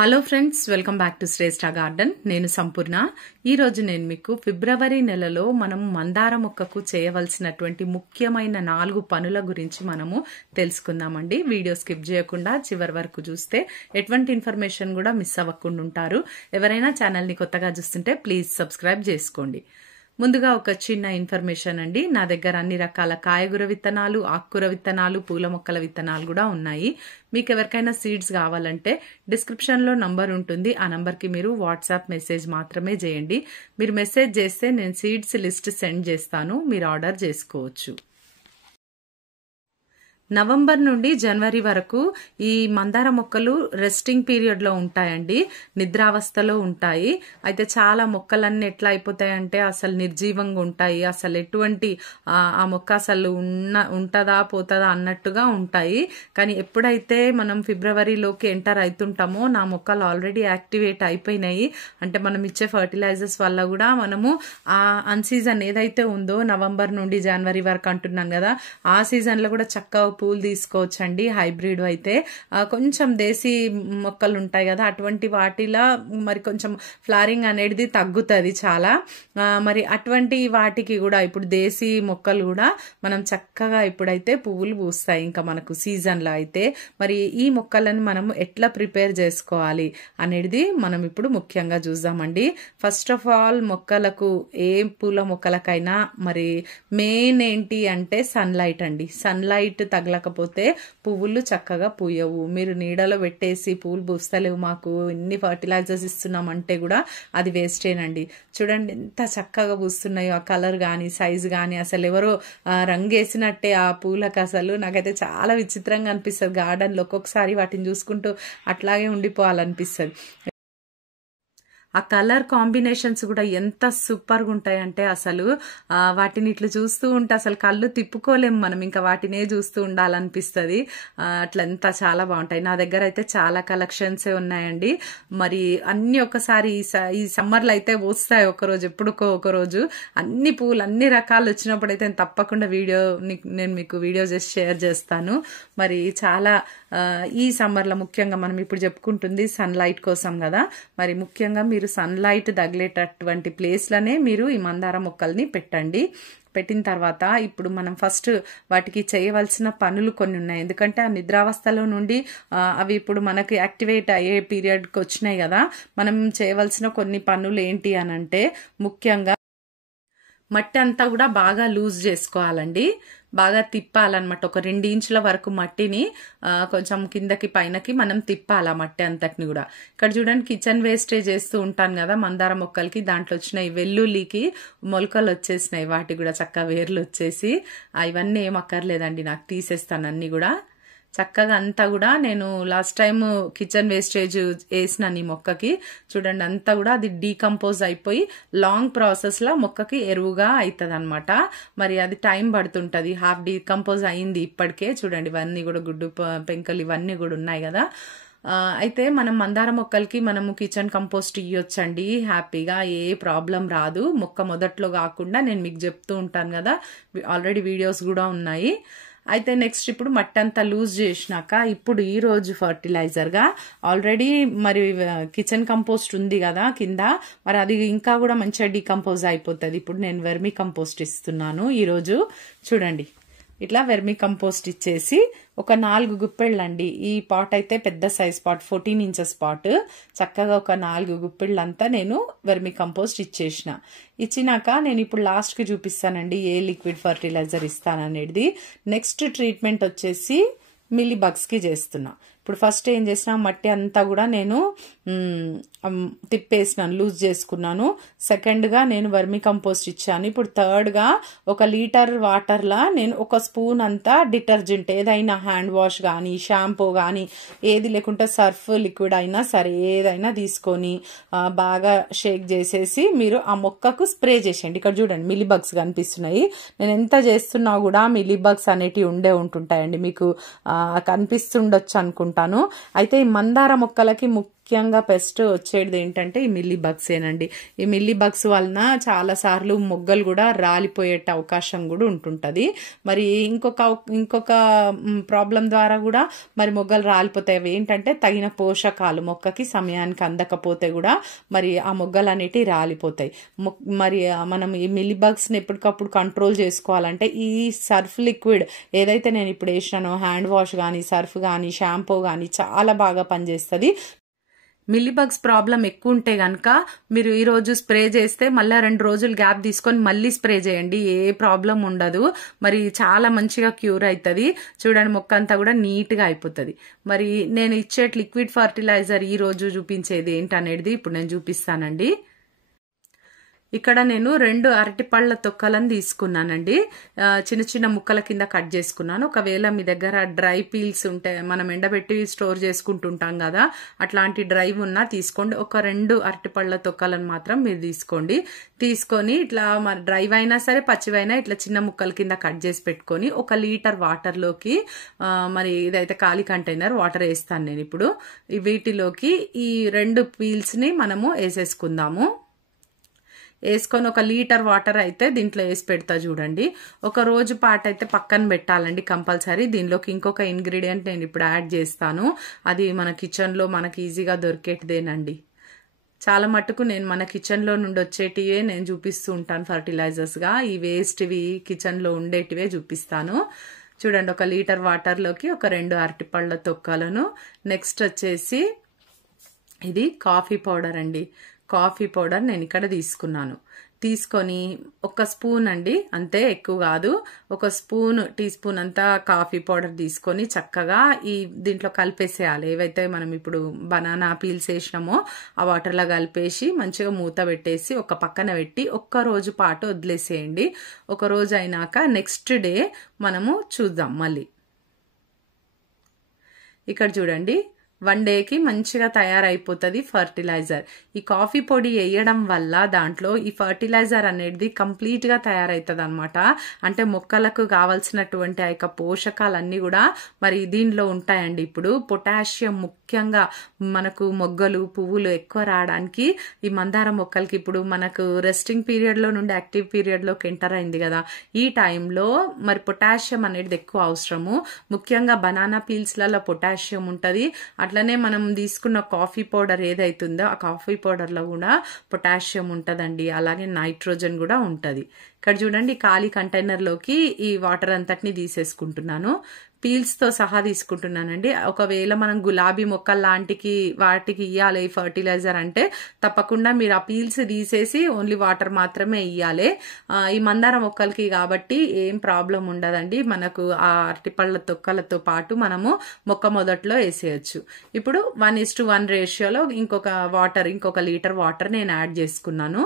Hello friends, welcome back to Shreshtha garden. నేను సంపూర్ణ. ఈరోజు నేను మీకు ఫిబ్రవరి నెలలో మనం మందార మొక్కకు చేయవలసినటువంటి ముఖ్యమైన 4 పనుల గురించి మనము తెలుసుకుందామండి. వీడియో స్కిప్ చేయకుండా చివరి వరకు చూస్తే ఎటువంటి ఇన్ఫర్మేషన్ కూడా మిస్ అవ్వకుండా ఉంటారు. ఎవరైనా ఛానల్ని కొత్తగా చూస్తుంటే ప్లీజ్ సబ్స్క్రైబ్ చేసుకోండి. ముందుగా ఒక చిన్న ఇన్ఫర్మేషన్ అండి. నా దగ్గర అన్ని రకాల కాయగూర విత్తనాలు, ఆకుకూర విత్తనాలు, పూల మొక్కల విత్తనాలు కూడా ఉన్నాయి. మీకు ఎవరికైనా సీడ్స్ కావాలంటే డిస్క్రిప్షన్లో నంబర్ ఉంటుంది. ఆ నంబర్కి మీరు వాట్సాప్ మెసేజ్ మాత్రమే చేయండి. మీరు మెసేజ్ చేస్తే నేను సీడ్స్ లిస్ట్ సెండ్ చేస్తాను. మీరు ఆర్డర్ చేసుకోవచ్చు. నవంబర్ నుండి జనవరి వరకు ఈ మందార మొక్కలు రెస్టింగ్ పీరియడ్ లో ఉంటాయండి, నిద్రావస్థలో ఉంటాయి. అయితే చాలా మొక్కలన్నీ ఎట్లా అయిపోతాయంటే అసలు నిర్జీవంగా ఉంటాయి. అసలు ఎటువంటి ఆ మొక్క అసలు ఉంటదా పోతుందా అన్నట్టుగా ఉంటాయి. కానీ ఎప్పుడైతే మనం ఫిబ్రవరిలోకి ఎంటర్ అవుతుంటామో నా మొక్కలు ఆల్రెడీ యాక్టివేట్ అయిపోయినాయి. అంటే మనం ఇచ్చే ఫర్టిలైజర్స్ వల్ల కూడా మనము ఆ అన్సీజన్ ఏదైతే ఉందో నవంబర్ నుండి జనవరి వరకు అంటున్నాను కదా, ఆ సీజన్ లో కూడా చక్కగా పూలు తీసుకోవచ్చండి. హైబ్రిడ్ అయితే కొంచెం దేశీ మొక్కలు ఉంటాయి కదా, అటువంటి వాటిలా మరి కొంచెం ఫ్లవరింగ్ అనేది తగ్గుతుంది చాలా. మరి అటువంటి వాటికి కూడా ఇప్పుడు దేశీ మొక్కలు కూడా మనం చక్కగా ఇప్పుడైతే పువ్వులు పూస్తాయి ఇంకా మనకు సీజన్లో అయితే. మరి ఈ మొక్కలను మనం ఎట్లా ప్రిపేర్ చేసుకోవాలి అనేది మనం ఇప్పుడు ముఖ్యంగా చూద్దామండి. ఫస్ట్ ఆఫ్ ఆల్ మొక్కలకు ఏ పూల మొక్కలకైనా మరి మెయిన్ ఏంటి అంటే సన్లైట్ అండి. సన్లైట్ తగలకపోతే పువ్వులు చక్కగా పూయవు. మీరు నీడలో పెట్టేసి పూలు పూస్తలేవు మాకు ఎన్ని ఫర్టిలైజర్స్ ఇస్తున్నామంటే కూడా అది వేస్టేనండి. చూడండి ఎంత చక్కగా పూస్తున్నాయో, ఆ కలర్ కానీ సైజు కానీ అసలు ఎవరో రంగేసినట్టే ఆ పూలకు. అసలు నాకైతే చాలా విచిత్రంగా అనిపిస్తుంది గార్డెన్లో. ఒక్కొక్కసారి వాటిని చూసుకుంటూ అట్లాగే ఉండిపోవాలనిపిస్తుంది. ఆ కలర్ కాంబినేషన్స్ కూడా ఎంత సూపర్గా ఉంటాయంటే అసలు వాటిని ఇట్లా చూస్తూ ఉంటే అసలు కళ్ళు తిప్పుకోలేము మనం, ఇంకా వాటినే చూస్తూ ఉండాలనిపిస్తుంది. అట్లా ఎంత చాలా బాగుంటాయి. నా దగ్గర అయితే చాలా కలెక్షన్సే ఉన్నాయండి. మరి అన్ని ఒకసారి ఈ సమ్మర్లో అయితే వస్తాయి ఒకరోజు, ఎప్పుడుకో ఒకరోజు అన్ని పూలు అన్ని రకాలు వచ్చినప్పుడు అయితే తప్పకుండా నేను మీకు వీడియో చేసి షేర్ చేస్తాను. మరి చాలా ఈ సమ్మర్లో ముఖ్యంగా మనం ఇప్పుడు చెప్పుకుంటుంది సన్లైట్ కోసం కదా. మరి ముఖ్యంగా మీరు సన్లైట్ తగిలేటటువంటి ప్లేస్లోనే మీరు ఈ మందార మొక్కల్ని పెట్టండి. పెట్టిన తర్వాత ఇప్పుడు మనం ఫస్ట్ వాటికి చేయవలసిన పనులు కొన్ని ఉన్నాయి. ఎందుకంటే ఆ నిద్రావస్థలో నుండి అవి ఇప్పుడు మనకి యాక్టివేట్ అయ్యే పీరియడ్కి వచ్చినాయి కదా. మనం చేయవలసిన కొన్ని పనులు ఏంటి అని అంటే ముఖ్యంగా మట్టి అంతా కూడా బాగా లూజ్ చేసుకోవాలండి. బాగా తిప్పాలన్నమాట. ఒక 2 ఇంచుల వరకు మట్టిని కొంచెం కిందకి పైనకి మనం తిప్పాలి. ఆ మట్టి అంతటిని కూడా. ఇక్కడ చూడండి కిచెన్ వేస్టేజ్ చేస్తూ ఉంటాను కదా మందార మొక్కలకి, దాంట్లో వచ్చినాయి వెల్లుల్లికి మొలకలు వచ్చేసినాయి. వాటికి కూడా చక్కగా వేర్లు వచ్చేసి ఇవన్నీ ఏం అక్కర్లేదండి, నాకు తీసేస్తాను అన్ని కూడా. చక్కగా అంతా కూడా నేను లాస్ట్ టైం కిచెన్ వేస్టేజ్ వేసినాను ఈ మొక్కకి. చూడండి అంతా కూడా అది డీకంపోజ్ అయిపోయి లాంగ్ ప్రాసెస్లో మొక్కకి ఎరువుగా అవుతుంది అనమాట. మరి అది టైం పడుతుంటుంది. హాఫ్ డీకంపోజ్ అయింది ఇప్పటికే. చూడండి ఇవన్నీ కూడా గుడ్డు పెంకలు ఇవన్నీ కూడా ఉన్నాయి కదా. అయితే మనం మందార మొక్కలకి మనము కిచెన్ కంపోస్ట్ ఇవ్వచ్చండి హ్యాపీగా, ఏ ప్రాబ్లం రాదు. మొక్క మొదట్లో కాకుండా నేను మీకు చెప్తూ ఉంటాను కదా, ఆల్రెడీ వీడియోస్ కూడా ఉన్నాయి. అయితే నెక్స్ట్ ఇప్పుడు మట్టి అంతా లూజ్ చేసినాక ఇప్పుడు ఈ రోజు ఫర్టిలైజర్గా ఆల్రెడీ మరి కిచెన్ కంపోస్ట్ ఉంది కదా కింద, మరి అది ఇంకా కూడా మంచిగా డీకంపోజ్ అయిపోతుంది. ఇప్పుడు నేను వెర్మీ కంపోస్ట్ ఇస్తున్నాను ఈరోజు. చూడండి ఇట్లా వెర్మీ కంపోస్ట్ ఇచ్చేసి ఒక 4 గుప్పెళ్ళండి. ఈ పాట్ అయితే పెద్ద సైజ్ పాట్, 14 ఇంచెస్ పాట్. చక్కగా ఒక 4 గుప్పెళ్ళంతా నేను వెర్మీ కంపోస్ట్ ఇచ్చినాక నేను ఇప్పుడు లాస్ట్కి చూపిస్తానండి ఏ లిక్విడ్ ఫర్టిలైజర్ ఇస్తాననేది. నెక్స్ట్ ట్రీట్మెంట్ వచ్చేసి మిల్లీ బగ్స్కి చేస్తున్నా. ఇప్పుడు ఫస్ట్ ఏం చేసిన మట్టి అంతా కూడా నేను తిప్పేసినాను, లూజ్ చేసుకున్నాను. సెకండ్గా నేను వర్మీ కంపోస్ట్ ఇచ్చాను. ఇప్పుడు థర్డ్గా 1 లీటర్ వాటర్లా నేను 1 స్పూన్ అంతా డిటర్జెంట్ ఏదైనా హ్యాండ్ వాష్ కానీ షాంపూ కానీ ఏది లేకుంటే సర్ఫ్ లిక్విడ్ అయినా సరే ఏదైనా తీసుకొని బాగా షేక్ చేసేసి మీరు ఆ మొక్కకు స్ప్రే చేసేయండి. ఇక్కడ చూడండి మిల్లీ బగ్స్ కనిపిస్తున్నాయి. నేను ఎంత చేస్తున్నా కూడా మిల్లీ బగ్స్ అనేటివి ఉంటుంటాయండి, మీకు కనిపిస్తుండొచ్చు అనుకుంటాను. అయితే ఈ మందార మొక్కలకి ముఖ్యంగా పెస్ట్ వచ్చేది ఏంటంటే ఈ మిల్లీ బగ్స్ ఏనండి. ఈ మిల్లీ బగ్స్ వలన చాలా సార్లు మొగ్గలు కూడా రాలిపోయే అవకాశం కూడా ఉంటుంటది. మరి ఇంకొక ప్రాబ్లం ద్వారా కూడా మరి మొగ్గలు రాలిపోతాయి. అవి ఏంటంటే తగిన పోషకాలు మొక్కకి సమయానికి అందకపోతే కూడా మరి ఆ మొగ్గలు అనేటివి రాలిపోతాయి. మరి మనం ఈ మిల్లీ బగ్స్ ని ఎప్పటికప్పుడు కంట్రోల్ చేసుకోవాలంటే ఈ సర్ఫ్ లిక్విడ్ ఏదైతే నేను ఇప్పుడు వేసినానో హ్యాండ్ వాష్ కానీ సర్ఫ్ కానీ షాంపూ కానీ చాలా బాగా పనిచేస్తుంది. మిల్లీ బగ్స్ ప్రాబ్లం ఎక్కువ ఉంటే గనక మీరు ఈ రోజు స్ప్రే చేస్తే మళ్ళీ 2 రోజులు గ్యాప్ తీసుకొని మళ్ళీ స్ప్రే చేయండి, ఏ ప్రాబ్లం ఉండదు. మరి చాలా మంచిగా క్యూర్ అవుతుంది. చూడండి మొక్క అంతా కూడా నీట్గా అయిపోతుంది. మరి నేను ఇచ్చే లిక్విడ్ ఫర్టిలైజర్ ఈ రోజు చూపించేది ఏంటనేది ఇప్పుడు నేను చూపిస్తానండి. ఇక్కడ నేను 2 అరటిపళ్ళ తొక్కలను తీసుకున్నానండి. చిన్న చిన్న ముక్కల కింద కట్ చేసుకున్నాను. ఒకవేళ మీ దగ్గర డ్రై పీల్స్ ఉంటే మనం ఎండబెట్టి స్టోర్ చేసుకుంటుంటాం కదా, అట్లాంటి డ్రై ఉన్నా తీసుకోండి. ఒక 2 అరటిపళ్ళ తొక్కలను మాత్రం మీరు తీసుకొని ఇట్లా మరి డ్రై అయినా సరే పచ్చివైనా ఇట్లా చిన్న ముక్కల కింద కట్ చేసి పెట్టుకొని 1 లీటర్ వాటర్లోకి మరి ఇదైతే ఖాళీ కంటైనర్ వాటర్ వేస్తాను నేను ఇప్పుడు. వీటిలోకి ఈ 2 పీల్స్ని మనము వేసేసుకుందాము. వేసుకొని 1 లీటర్ వాటర్ అయితే దీంట్లో వేసి పెడతా చూడండి. 1 రోజు పాటు అయితే పక్కన పెట్టాలండి కంపల్సరీ. దీనిలోకి ఇంకొక ఇంగ్రీడియంట్ నేను ఇప్పుడు యాడ్ చేస్తాను. అది మన కిచెన్లో మనకి ఈజీగా దొరికేటిదేనండి. చాలా మట్టుకు నేను మన కిచెన్లో నుండి వచ్చేటివే నేను చూపిస్తూ ఉంటాను ఫర్టిలైజర్స్గా. ఈ వేస్ట్వి కిచెన్లో ఉండేటివే చూపిస్తాను. చూడండి 1 లీటర్ వాటర్లోకి ఒక 2 అరటిపళ్ళ తొక్కలను, నెక్స్ట్ వచ్చేసి ఇది కాఫీ పౌడర్ అండి. కాఫీ పౌడర్ నేను ఇక్కడ తీసుకొని 1 స్పూన్ అండి, అంతే, ఎక్కువ కాదు. 1 టీ స్పూన్ అంతా కాఫీ పౌడర్ తీసుకొని చక్కగా దీంట్లో కలిపేసేయాలి. ఏవైతే మనం ఇప్పుడు బనానా పీల్స్ వేసినామో ఆ వాటర్లో కలిపేసి మంచిగా మూత పెట్టేసి ఒక పక్కన పెట్టి 1 రోజు పాటు వదిలేసేయండి. 1 రోజు అయినాక నెక్స్ట్ డే మనము చూద్దాం మళ్ళీ. ఇక్కడ చూడండి 1 డేకి మంచిగా తయారైపోతుంది ఫర్టిలైజర్. ఈ కాఫీ పొడి వేయడం వల్ల దాంట్లో ఈ ఫర్టిలైజర్ అనేది కంప్లీట్గా తయారవుతుంది అనమాట. అంటే మొక్కలకు కావాల్సినటువంటి ఆ యొక్క పోషకాలన్నీ కూడా మరి దీనిలో ఉంటాయండి. ఇప్పుడు పొటాషియం ముఖ్యంగా మనకు మొగ్గలు పువ్వులు ఎక్కువ రావడానికి ఈ మందార మొక్కలకి ఇప్పుడు మనకు రెస్టింగ్ పీరియడ్లో నుండి యాక్టివ్ పీరియడ్లోకి ఎంటర్ అయింది కదా, ఈ టైంలో మరి పొటాషియం అనేది ఎక్కువ అవసరము. ముఖ్యంగా బనానా పీల్స్లలో పొటాషియం ఉంటుంది. అట్లనే మనం తీసుకున్న కాఫీ పౌడర్ ఏదైతుందో ఆ కాఫీ పౌడర్లో కూడా పొటాషియం ఉంటుందండి. అలాగే నైట్రోజన్ కూడా ఉంటుంది. ఇక్కడ చూడండి ఖాళీ కంటైనర్లోకి ఈ వాటర్ అంతటిని తీసేసుకుంటున్నాను. పీల్స్తో సహా తీసుకుంటున్నానండి. ఒకవేళ మనం గులాబీ మొక్కలు వాటికి ఇవ్వాలి ఫర్టిలైజర్ అంటే తప్పకుండా మీరు ఆ పీల్స్ తీసేసి ఓన్లీ వాటర్ మాత్రమే ఇవ్వాలి. ఈ మందార మొక్కలకి కాబట్టి ఏం ప్రాబ్లం ఉండదండి. మనకు ఆ అరటిపళ్ళ తొక్కలతో పాటు మనము మొక్క మొదట్లో వేసేయచ్చు. ఇప్పుడు 1:1 రేషియోలో ఇంకొక లీటర్ వాటర్ నేను యాడ్ చేసుకున్నాను.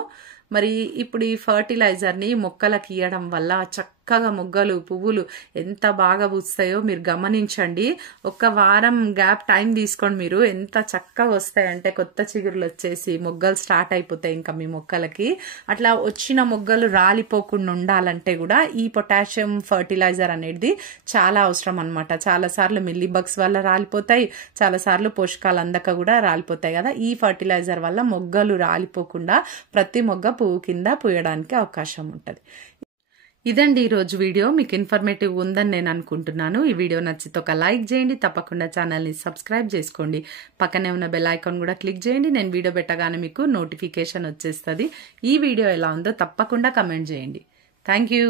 మరి ఇప్పుడు ఈ ఫర్టిలైజర్ని మొక్కలకి ఇవ్వడం వల్ల చక్కగా మొగ్గలు పువ్వులు ఎంత బాగా పూస్తాయో మీరు గమనించండి. 1 వారం గ్యాప్ టైం తీసుకోండి, మీరు ఎంత చక్కగా వస్తాయంటే కొత్త చిగురులు వచ్చేసి మొగ్గలు స్టార్ట్ అయిపోతాయి ఇంకా మీ మొక్కలకి. అట్లా వచ్చిన మొగ్గలు రాలిపోకుండా ఉండాలంటే కూడా ఈ పొటాషియం ఫర్టిలైజర్ అనేది చాలా అవసరం అనమాట. చాలాసార్లు మిల్లీ బగ్స్ వల్ల రాలిపోతాయి, చాలాసార్లు పోషకాలు అందక కూడా రాలిపోతాయి కదా. ఈ ఫర్టిలైజర్ వల్ల మొగ్గలు రాలిపోకుండా ప్రతి మొగ్గ పువ్వు కింద పూయడానికి అవకాశం ఉంటుంది. ఇదండి ఈరోజు వీడియో. మీకు ఇన్ఫర్మేటివ్ ఉందని నేను అనుకుంటున్నాను. ఈ వీడియో నచ్చితే ఒక లైక్ చేయండి, తప్పకుండా ఛానల్ని సబ్స్క్రైబ్ చేసుకోండి. పక్కనే ఉన్న బెల్ ఐకాన్ కూడా క్లిక్ చేయండి. నేను వీడియో పెట్టగానే మీకు నోటిఫికేషన్ వచ్చేస్తుంది. ఈ వీడియో ఎలా ఉందో తప్పకుండా కమెంట్ చేయండి. Thank you.